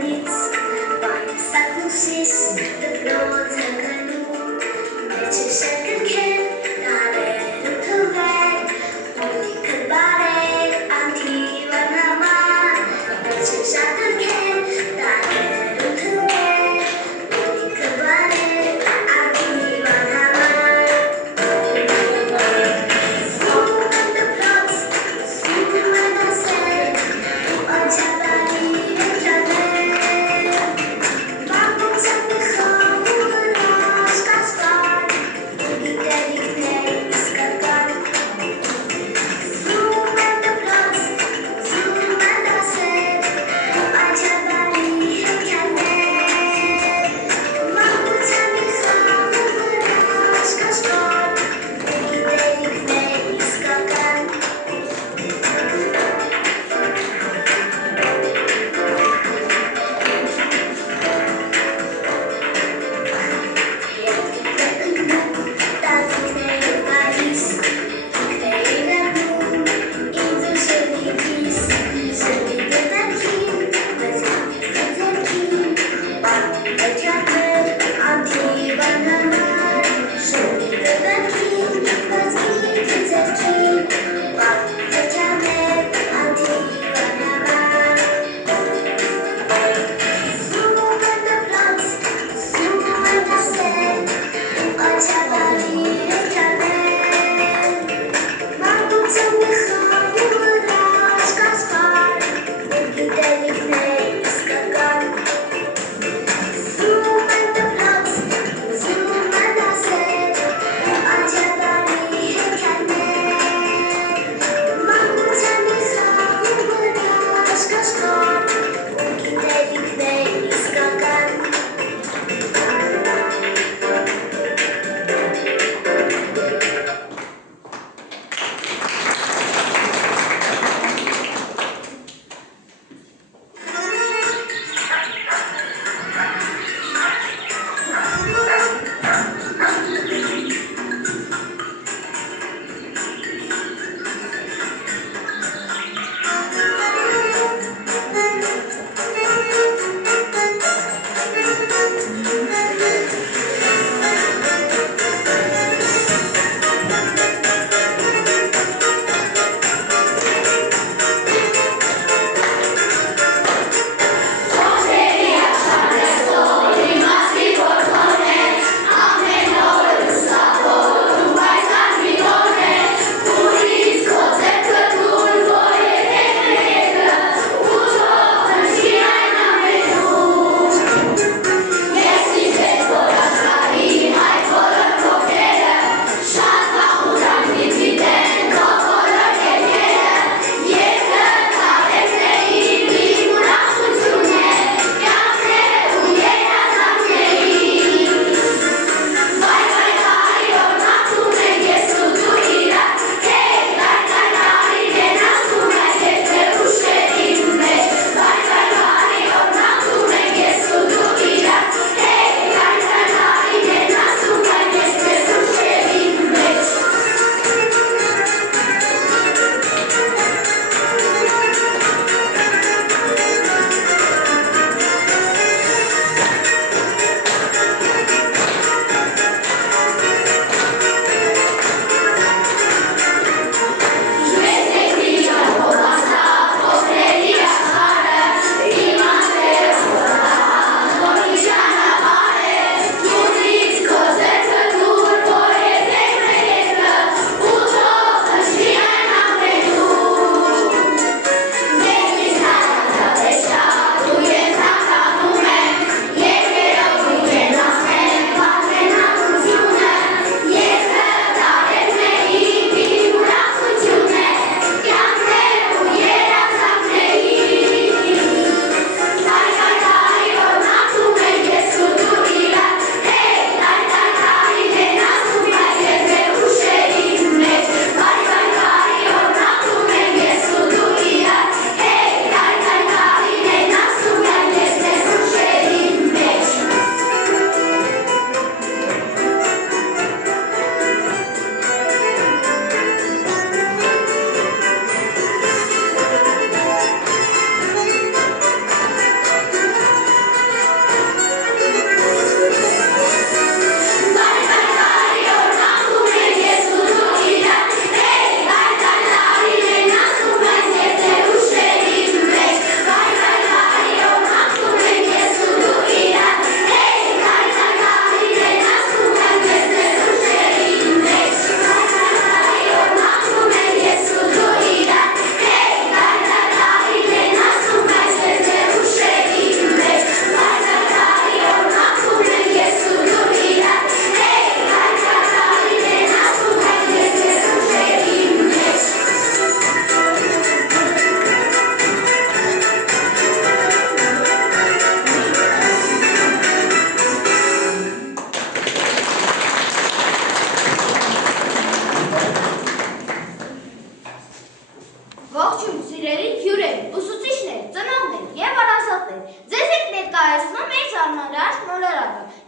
Bye.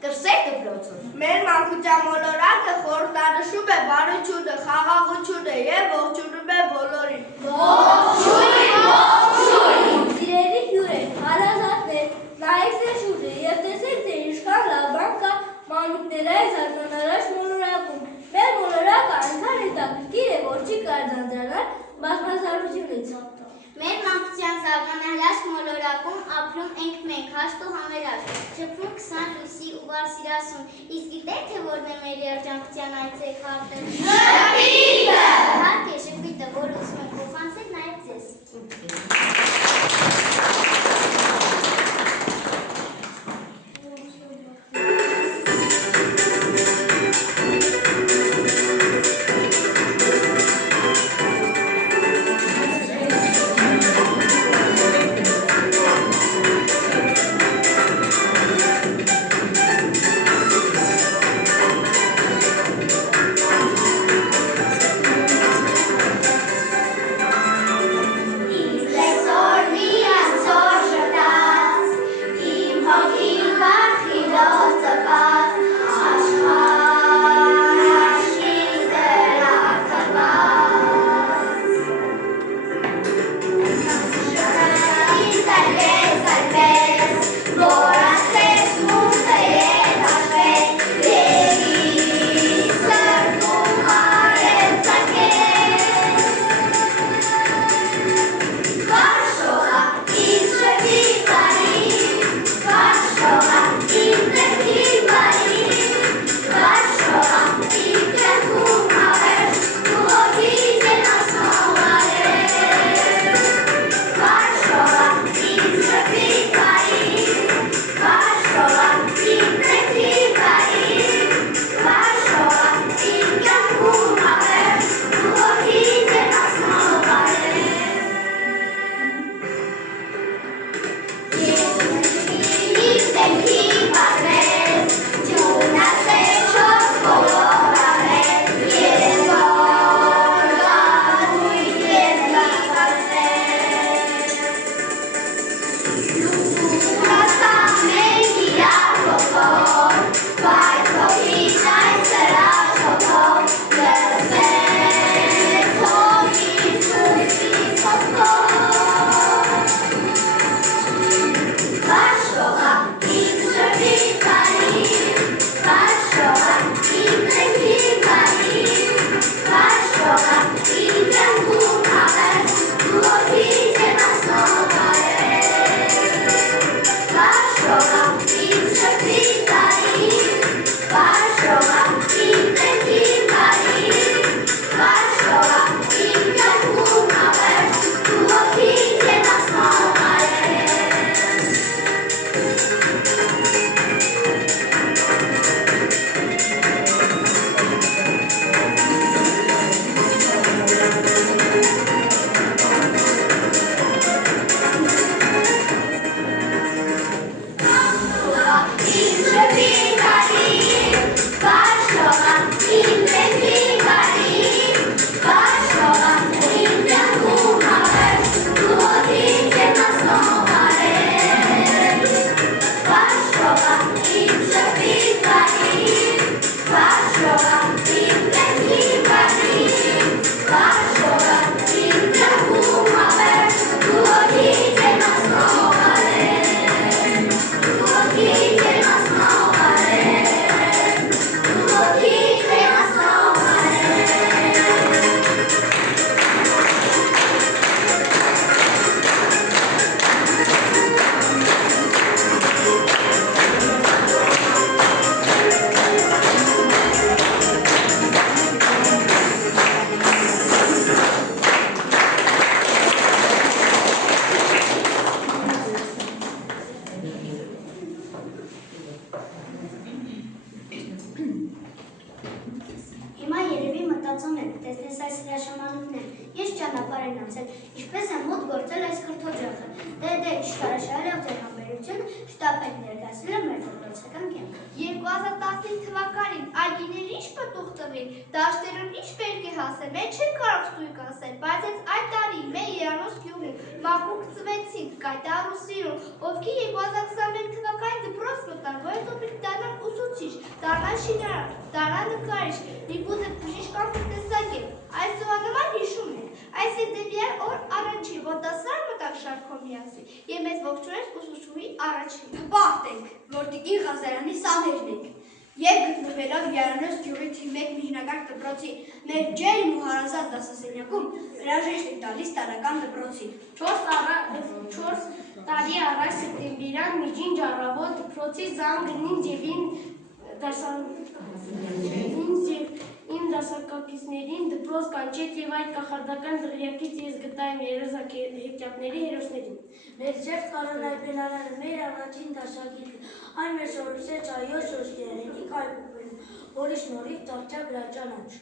կրսեր դպրոցում։ Մեր մանկության մոլորակը խորհրդանշում է բարությունը, խաղաղությունը և ողջունում է բոլորին։ Ողջույն, ողջույն։ Սիրելի հյուրեր, հարազատներ, նայեք ձեր շուրջը և տեսեք ձեր ինչքան լավ բան կա մանուկների այս զարմանալի մոլորակում։ Մեր մոլորակը այնքան հետաքրքիր է, որ չի կարող ձանձրանալ բազմազանությունից։ Մեր մանկության զարմանալի մոլորակում ապրում ենք մենք, հաշտ ու համերաշխ, շփվում 20 լույսի ու բարձրասուն, իսկ գիտեք թե որն է մեր երջանկության այցեքարտը։ Շփիտը։ Իհարկե, շփիտը, որ ուզում եք փոխանցեք նաև ձեզ։ շտապ եք ներկայացրել մեր դպրոցական կյանքը։ 2015 թվականին այգիներ ինչ պտուղ տվին, դաշտերում ինչ պետք է հասել, մենք չենք կարող ստույգ ասել, բայց այդ տարի մեր Երանոս գյուղում մակուկ ծվեցինք, կայտար ու սիրուն, ովքի 2021 թվականին դպրոց մտան, որից օբիք դառնան դառնալ շինարար, դառնալ նկարիչ, նիկուտ է բժիշկան տնտեսագետ։ Այս ծովանման հիշում ենք, այս սեպտեմբեր օր առաջին ոտասար մտակ շարքով միասին և մեզ ողջունեց ուսուցչուհի առաջին։ Հպարտ ենք, որ տիկին Ղազարյանի սաներն ենք և գտնվելով Յարանոց գյուղի թիվ 1 միջնակարգ դպրոցի մեր ջերմ ու հարազատ դասասենյակում հրաժեշտ ենք տալիս տարրական դպրոցին։ 4 տարի առաջ սեպտեմբերյան միջին ժառավոտ դպրոցի զանգն ինձ և իմ դասակակիցներին դպրոց կանչեց և այդ կախարդական դղյակից ես գտա իմ երազահեքիաթների հերոսներին։ Մեր ձեր Կարոն Այբելարյանը մեր առաջին դասագիրը, այն մեր սովորեցրեց այո սոսկերենի կայքուպելուն, որի շնորհիվ դարձա գրաճանաչ։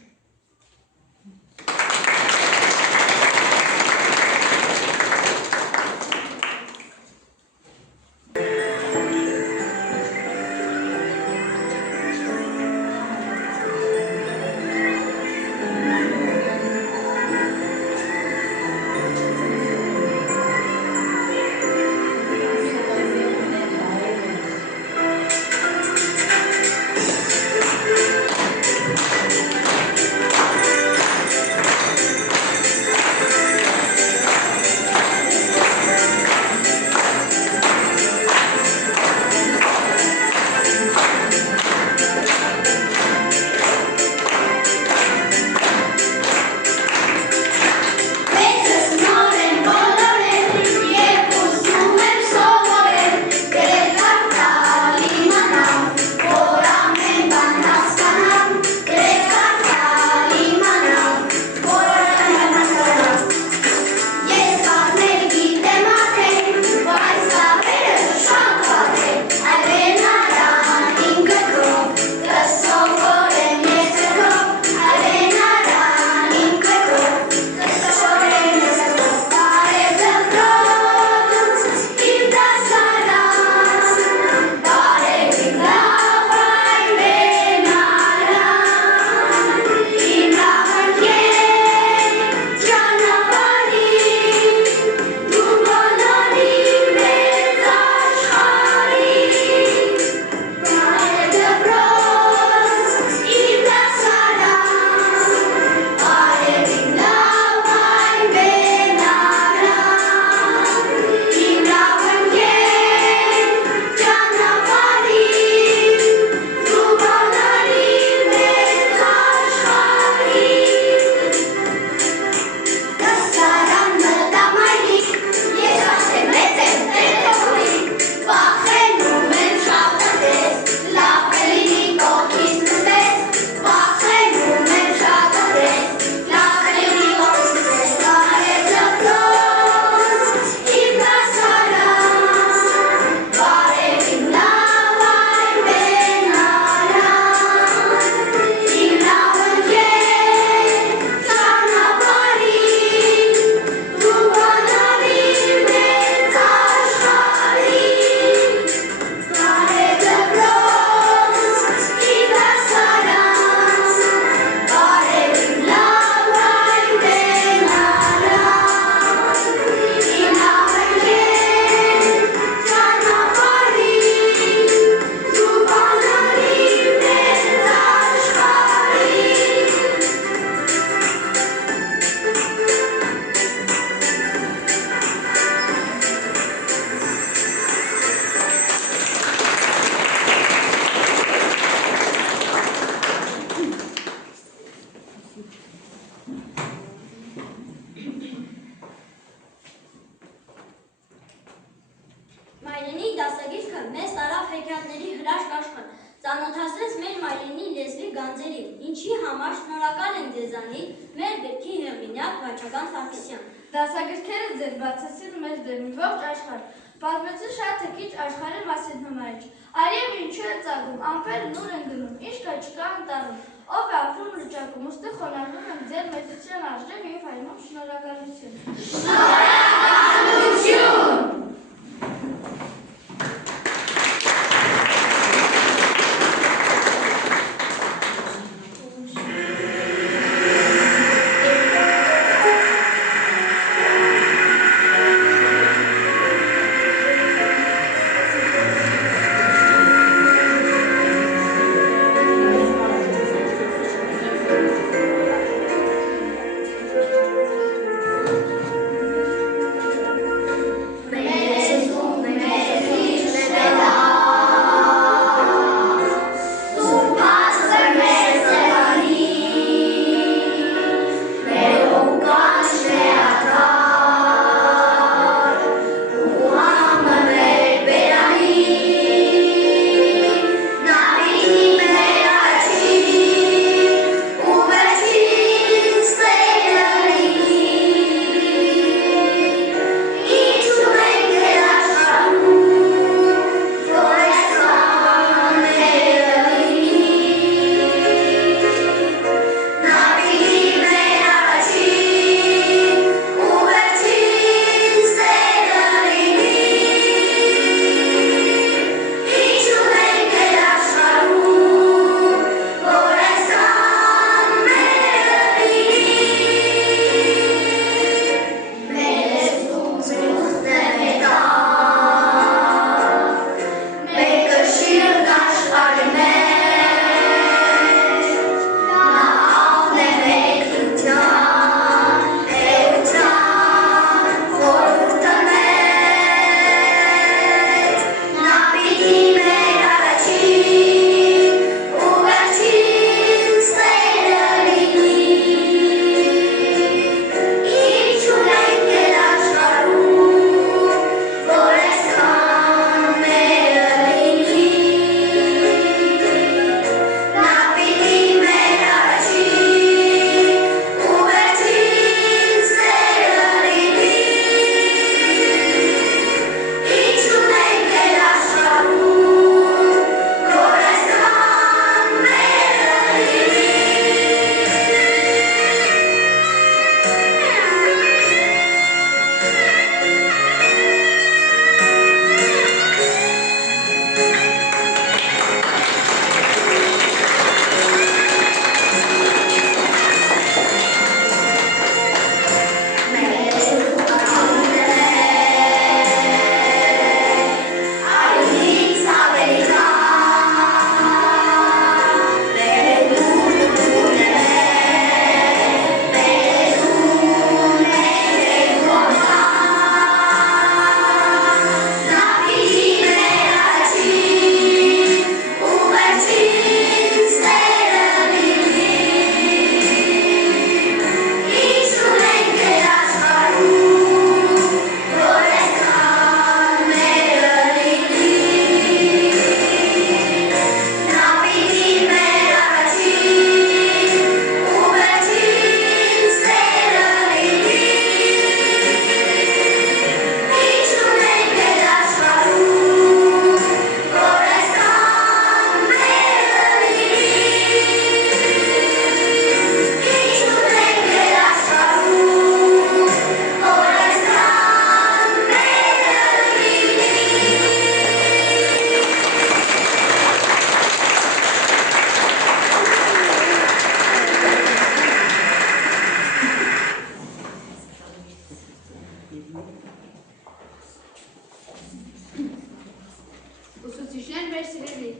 Մայրենի դասագիրքը մեզ տարավ հեքիաթների հրաշք աշխարհ, ծանոթացրեց մեր մայրենի լեզվի գանձերին, ինչի համար շնորհակալ ենք ձեզանից, մեր գրքի հեղինակ Վաչագան Սարգսյան։ Դասագրքերը ձեր բացեցին մեր դեմ մի ողջ աշխարհ, պատմեցին շատ թե քիչ աշխարհի մասին հմայիչ։ Արև ինչու է ծագում, ամպերը նուր են գնում, ինչ կա չկա ընտանում, ով է ապրում լճակում, ուստի խոնարհվում եմ ձեր մեծության արժև և հայտնում շնորհակալություն։ Շնորհակալություն։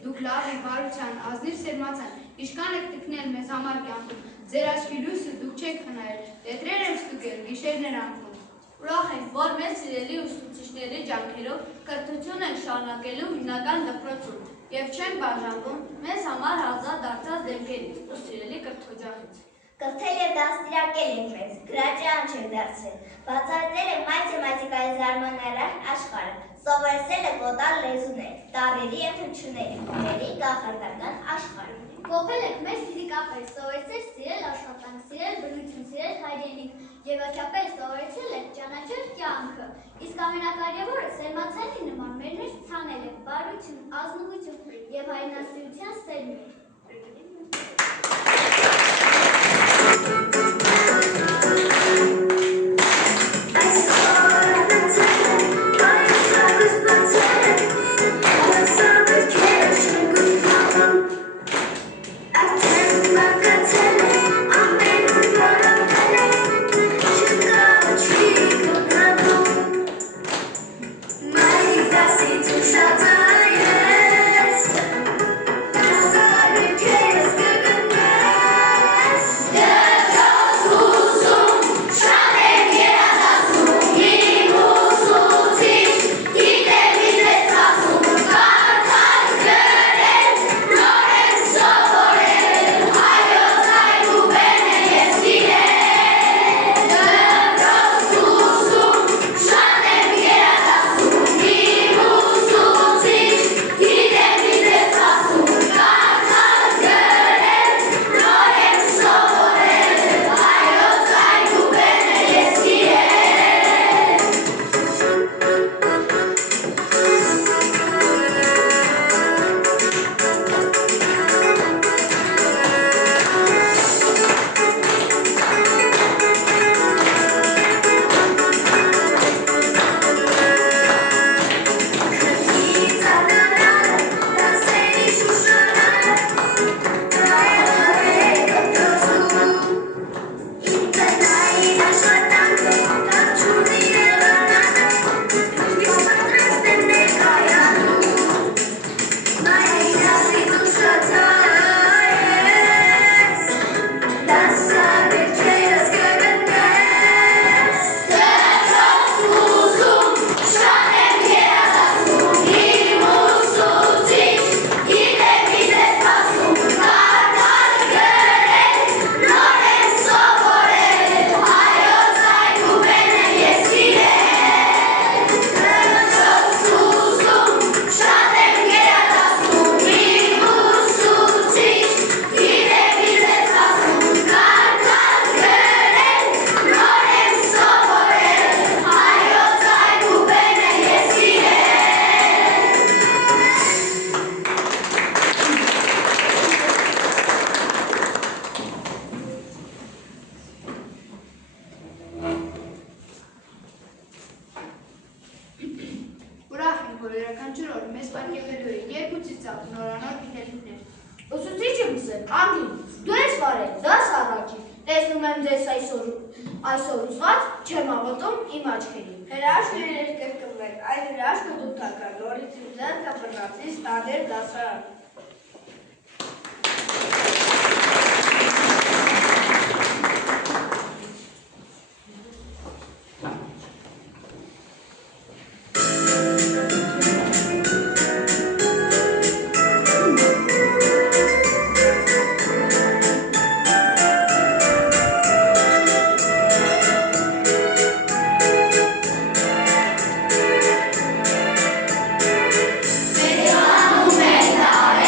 դուք լավ եք, բարության, ազնիվ սերմացան, իշքան եք տքնել մեզ համար կյանքում, ձեր աչքի լույսը դուք չեք խնայել, տետրեր եք ստուգել, գիշերներ անքում։ Ուրախ ենք, որ մեզ սիրելի ուսուցիչների ջանքերով կրթություն ենք շարունակելու հիմնական դպրոցում և չենք բաժանվում մեզ համար ազատ դարձած դեմքերից ու սիրելի կրթօջախից։ Կրթել և դաստիարակել ենք մեզ, գրաճան չեք դարձել, բացահայտել եք մաթեմատիկայի զարմանալի աշխարհը, սովորեցրել եք օտար լեզուներ, տառերի և հնչյունների, բուների կախարդական աշխարհը։ Կոփել եք մեզ ֆիզիկապես, սովորեցրել սիրել աշխատանք, սիրել բնություն, սիրել հայրենիք և վերջապես սովորեցրել եք ճանաչել կյանքը։ Իսկ ամենակարևորը սերմացանի նման մեր մեջ ցանել եք բարություն, ազնվություն և հայրենասիրության սերմեր։ Այսօր ուզված չեմ աղոտում իմ աչքերին։ Հրաշք էր կրկնվեք, այդ հրաշքը դուտական, նորից իմ ձեռքը բռնացի ստաներ դասարան։ Մեջանում է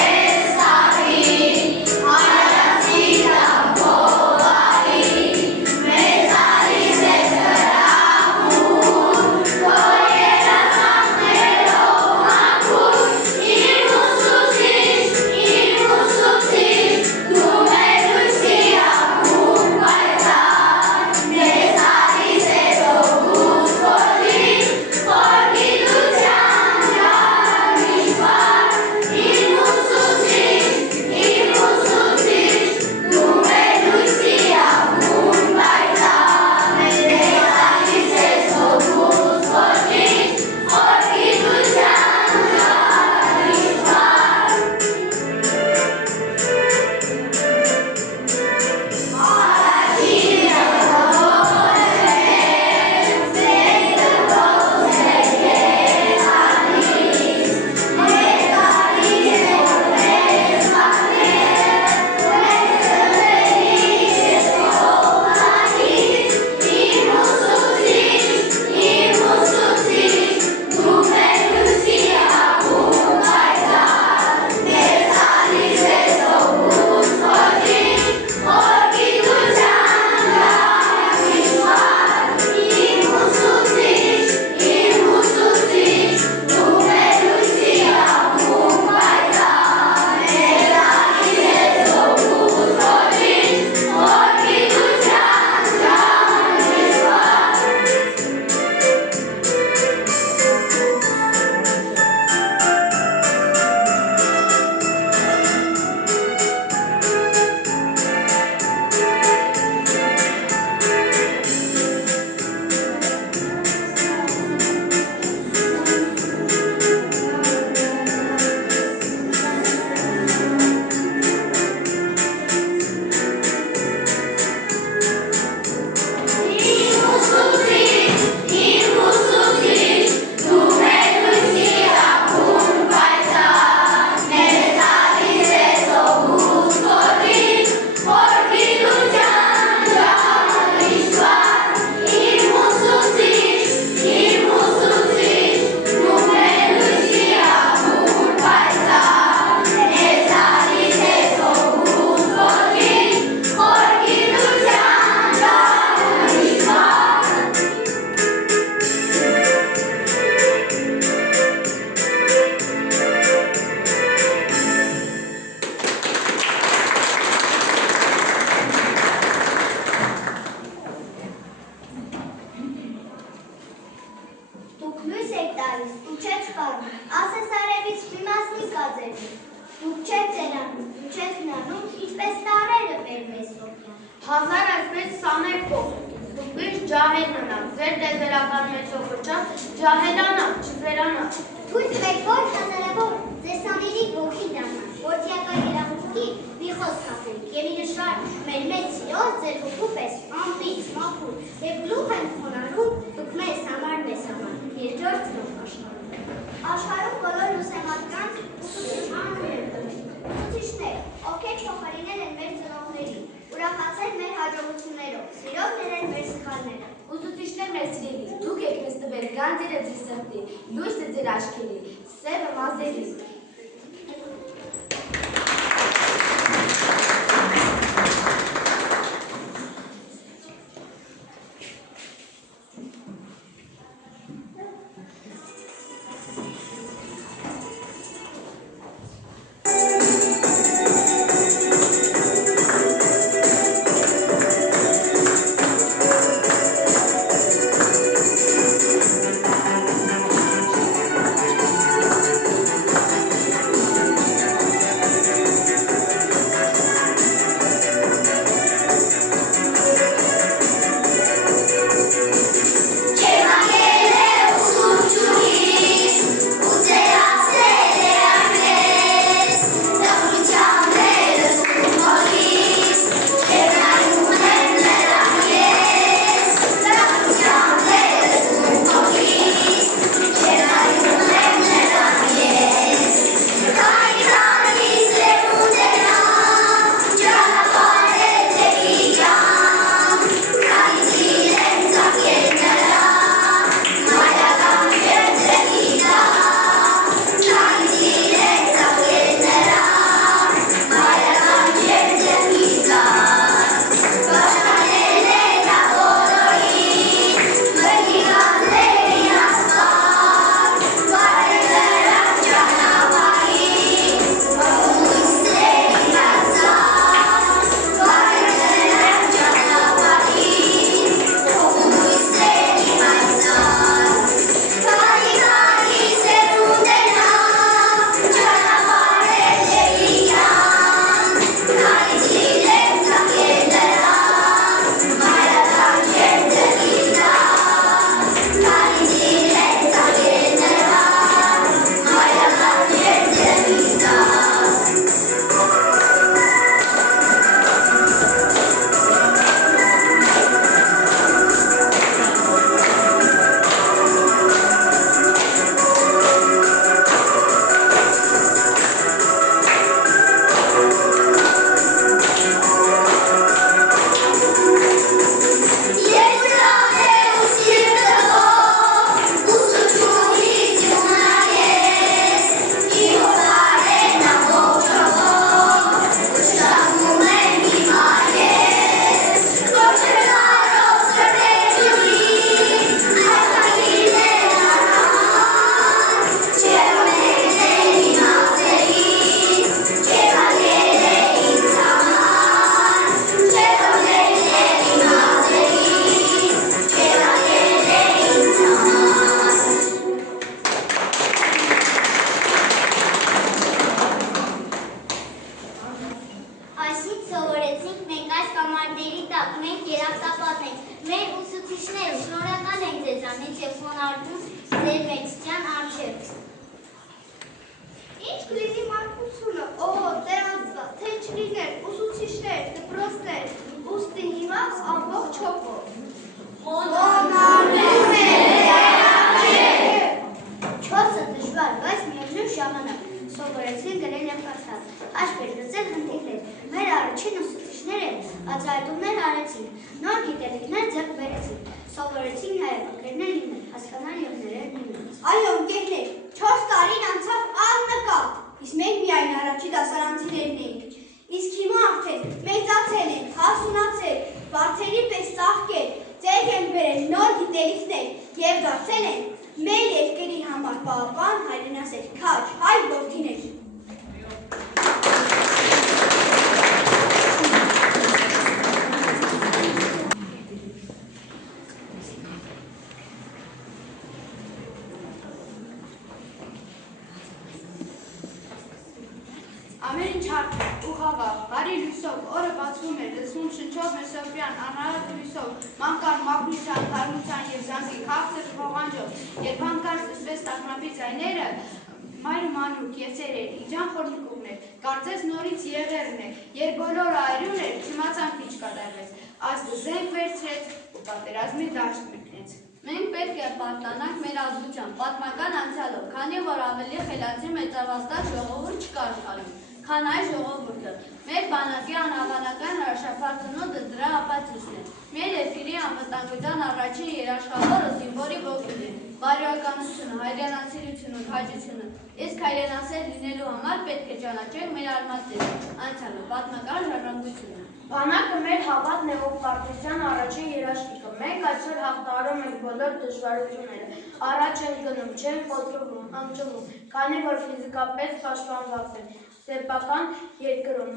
չես նանում, ինչպես տարերը բերմես Սոֆյան։ 1022 դուք միշտ ջահել մնաք, ձեր դեզերական մեծով վճար ջահելանա, չզերանա։ Թույլ տվեք, որ հազարավոր ձեզ ամենի ոգի դառնա, որդիական երախուքի մի խոսք ասենք, եւ ի նշան մեր մեծ սիրո ձեր հոգու պես ամպից, մաքուր, եւ գլուխ են խոնարհում, դուք մեզ համար, երկրորդ նոր աշխարհում։ Աշխարհում բոլոր լուսամատկանց ուսուցիչներ, ովքեր փոխարինել են մեր ծնողներին, ուրախացել մեր հաջողություններով, սիրով ներել մեր սխալները։ Ուսուցիչներ մեր սիրելի, դուք եք մեզ տվել գանձերը ձեր սրտի, լույսը ձեր աչքերի, սևը մազերի։ Ամեն ինչ հարկ ու խաղաղ, բարի լույսով, օրը բացվում էր, լսվում շնչով մեսոպյան, անհարատ լույսով, մանկան մաքրության, թարմության և զանգի քաղցր ողանջով, երբ հանկարծ լսվեց տագնապի ձայները, մայր ու մանուկ և ծերեր, իջան խորտիկուղներ, կարծես նորից եղերն է, երբ բոլորը այրուն էր, չիմացանք ինչ կատարվեց, ազգը զենք վերցրեց ու պատերազմի դաշտ մեկնեց։ Մենք պետք է պարտանանք մեր ազգությամբ, պատմական անցյալով, քանի որ ավելի խելացի մեծավաստակ ժողովուրդ չկա աշխարհում, քան այս ժողովուրդը։ Մեր բանակի անհավանական հրաշափառ ծնունդը դրա ապացույցն է։ Մեր երկրի անվտանգության առաջին երաշխավորը զինվորի ոգին է, բարոյականությունը, հայրենասիրությունը, քաջությունը։ Իսկ հայրենասեր լինելու համար պետք է ճանաչենք մեր արմատները, անցյալը, պատմական ժառանգությունը։ Բանակը մեր հավատն է, ով պարտության առաջին երաշխիքը։ Մենք այսօր հաղթահարում ենք բոլոր դժվարությունները։ Առաջ ենք գնում, չենք կոտրվում, հանգչվում, քանի որ ֆիզիկապես պաշտպանված ենք սեփական երկրում,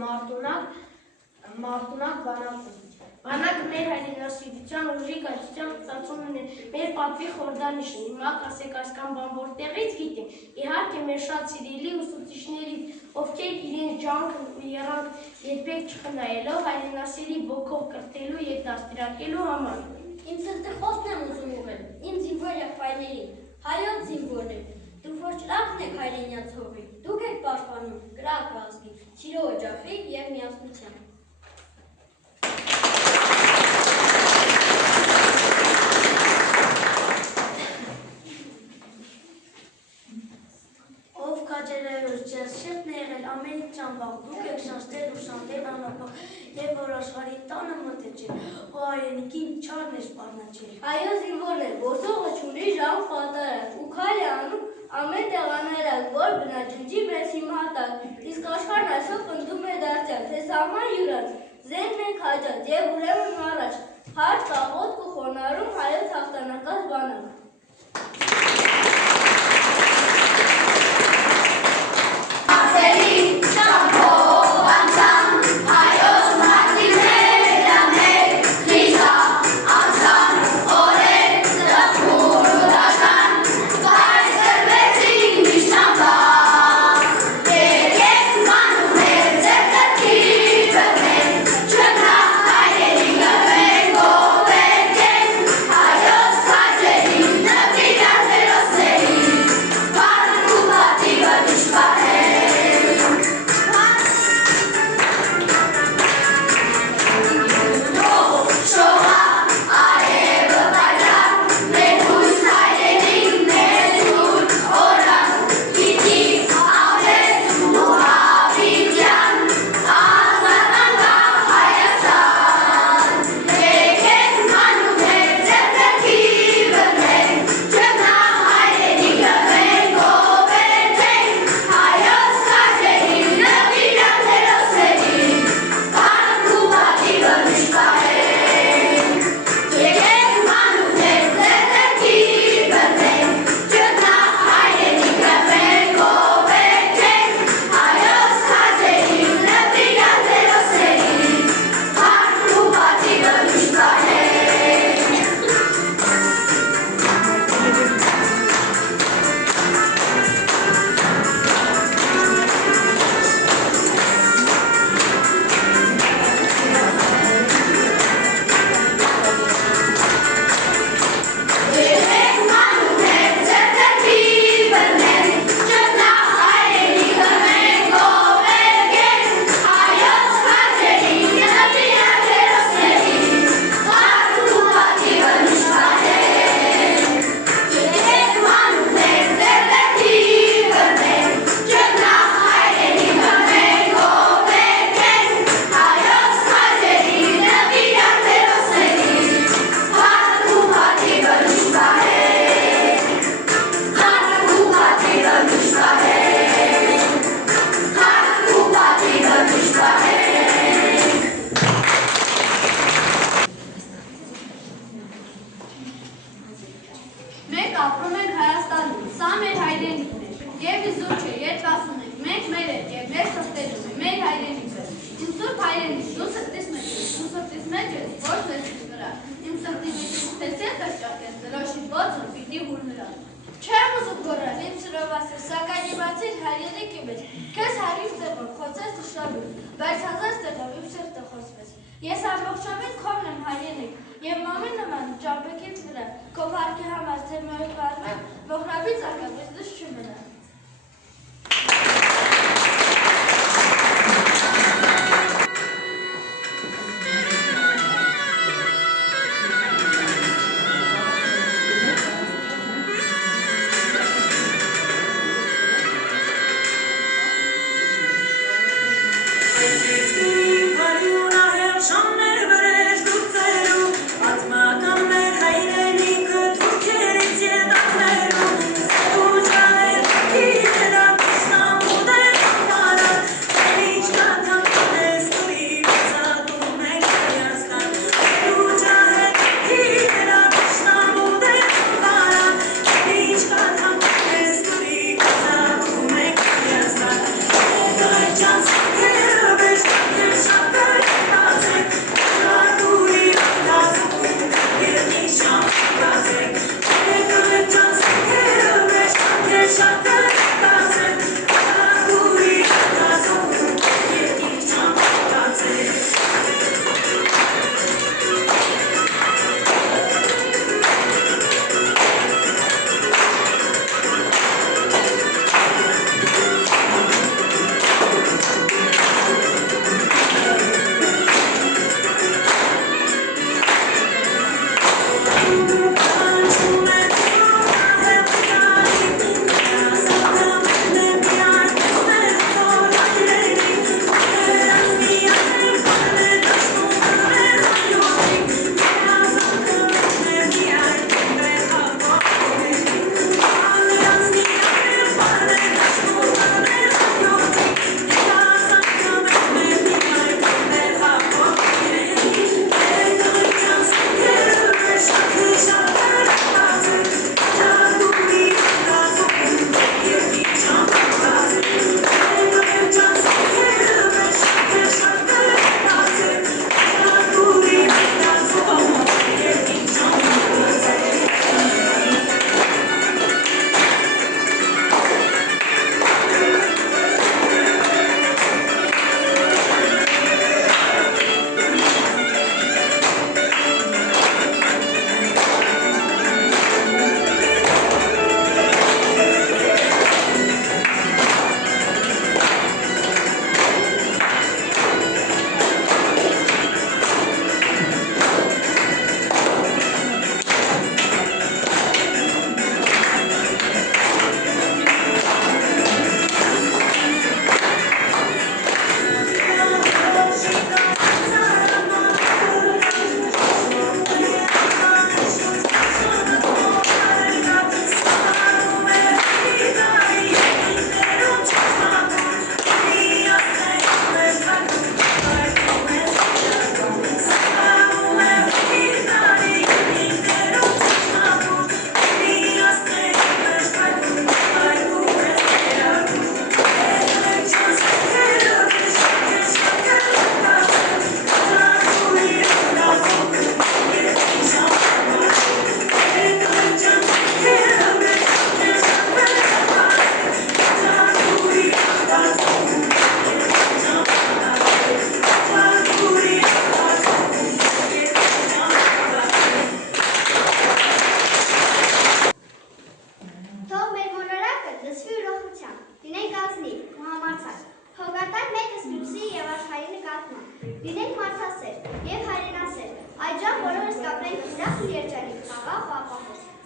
մարտունակ բանակում։ Բանակը մեր հայրենասիրության ուժի կայացության ծածկումն է, մեր պատվի խորհրդանիշն է։ Հիմա կասեք այս կամ բան որտեղից գիտենք։ Իհարկե մեր շատ սիրելի ուսուցիչներից, ովքեր իրենց ջանքն ու եռանք երբեք չխնայելով հայրենասիրի ոգով կրթելու և դաստիարակելու համար։ Իմ սրտը խոսքն եմ ուզում ուղղել, իմ զինվոր եղբայրներին, հայոց զինվորներ, դուք որ ճրագն եք հայրենյաց հողի, դուք եք պաշտպանում կրակ ազգի, սիրո օջախի և միասնության։ Ով քաջերայոց ձեզ շեփն է եղել ամենից ճամբաղ, դուք եք շաշտել ու շանդել անապաղ, և որ աշխարհի տանը մտեցել, ու հայրենիքին չարն է սպառնաչել։ Այո զինվորներ, ոսողը չունի ժամ պատարակ, ու քայլ է անում ամեն տեղ անարակ, որ բնաջնջի մեզ հիմատակ, իսկ աշխարհն այսօր պնդում է դարձյալ, թե սահման յուրած, զենքն ենք հաջած, և ուրեմն առաջ, հարց կաղոտք ու խոնարհում հայոց հաղթանակած բանակ։ Սակայն իմացիր հայրենիքի մեջ, քեզ հարյուր ձևով խոցես բայց հազար տեղով իմ սերտը խոսվեց։ Ես ամբողջովին քովն եմ հայրենիք, և մամին նման ճարպեքից վրա, քո փառքի համար թե մոյ վարվեմ, մոխրաբից արկապես դժ չմնա։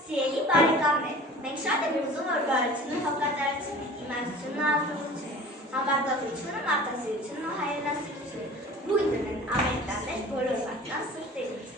Սիրելի բարեկամներ, մենք շատ ենք ուզում, որ բարությունը, հոգատարությունը, իմաստությունը, ազնվությունը, համարձակությունը, մարդասիրությունն ու հայրենասիրությունը բույն դնեն ամեն տաներ բոլոր մարդկանց սրտերից։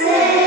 Say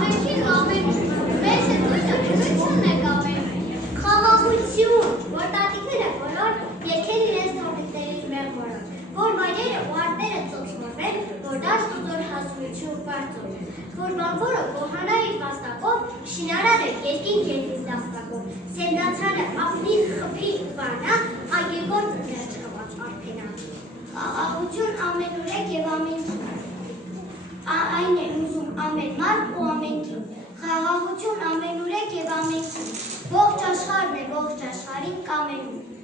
ամենքին ամենություն, մեզ է դույնը դրությունն է կամենում։ Խաղաղություն, որ տատիկները բոլոր երկել իրենց թողիկներից մեղմորան, որ մայրերը ու արտերը ծոցմորվեն, որ դաշտ ու ձոր հասունություն վարձում, որ բանվորը գոհանա իր վաստակով, շինարանը երկին գետից դաստակով, սենդացանը ապնին խփի ու բանա, այգեգործը դեր չխված արփենա։ Խաղաղություն ամենուրեք և ամենքին, այն է ուզում ամեն մարդ ու ամեն կին, խաղաղություն ամենուրեք և ամենքին, ողջ աշխարհն է ողջ աշխարհին կամենում։